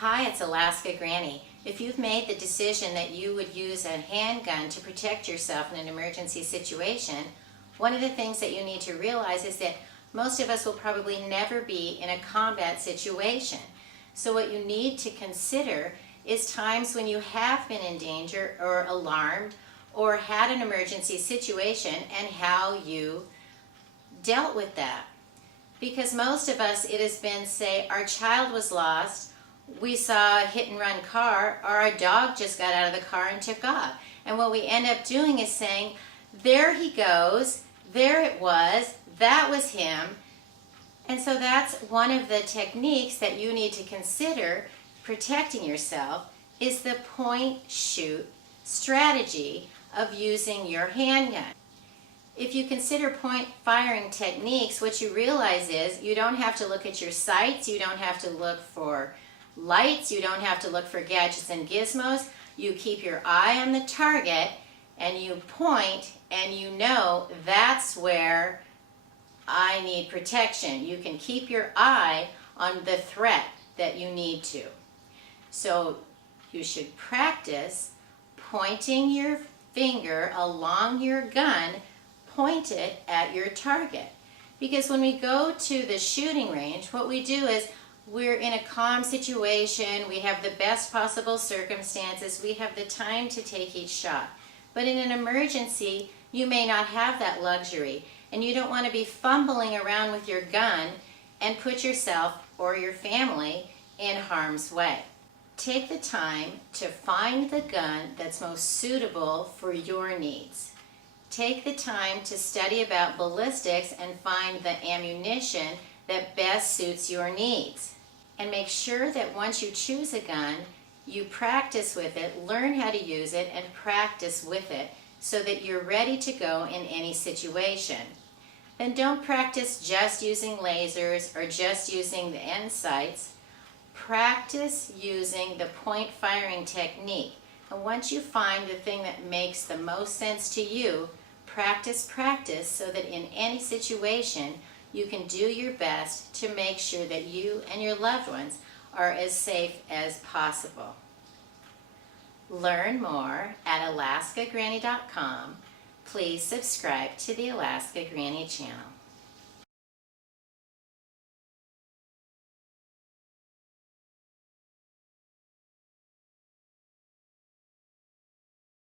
Hi, it's Alaska Granny. If you've made the decision that you would use a handgun to protect yourself in an emergency situation, one of the things that you need to realize is that most of us will probably never be in a combat situation. So what you need to consider is times when you have been in danger or alarmed or had an emergency situation and how you dealt with that. Because most of us, it has been, say, our child was lost, we saw a hit and run car, or our dog just got out of the car and took off. And what we end up doing is saying, there he goes, there it was, that was him. And so that's one of the techniques that you need to consider protecting yourself, is the point shoot strategy of using your handgun. If you consider point firing techniques, what you realize is you don't have to look at your sights, you don't have to look for lights, you don't have to look for gadgets and gizmos. You keep your eye on the target and you point and you know that's where I need protection. You can keep your eye on the threat that you need to. So you should practice pointing your finger along your gun, point it at your target. Because when we go to the shooting range, what we do is we're in a calm situation, we have the best possible circumstances, we have the time to take each shot. But in an emergency, you may not have that luxury, and you don't want to be fumbling around with your gun and put yourself or your family in harm's way. Take the time to find the gun that's most suitable for your needs. Take the time to study about ballistics and find the ammunition that best suits your needs. And make sure that once you choose a gun, you practice with it, learn how to use it, and practice with it so that you're ready to go in any situation. Then don't practice just using lasers or just using the end sights. Practice using the point firing technique. And once you find the thing that makes the most sense to you, practice so that in any situation you can do your best to make sure that you and your loved ones are as safe as possible. Learn more at alaskagranny.com. Please subscribe to the Alaska Granny channel.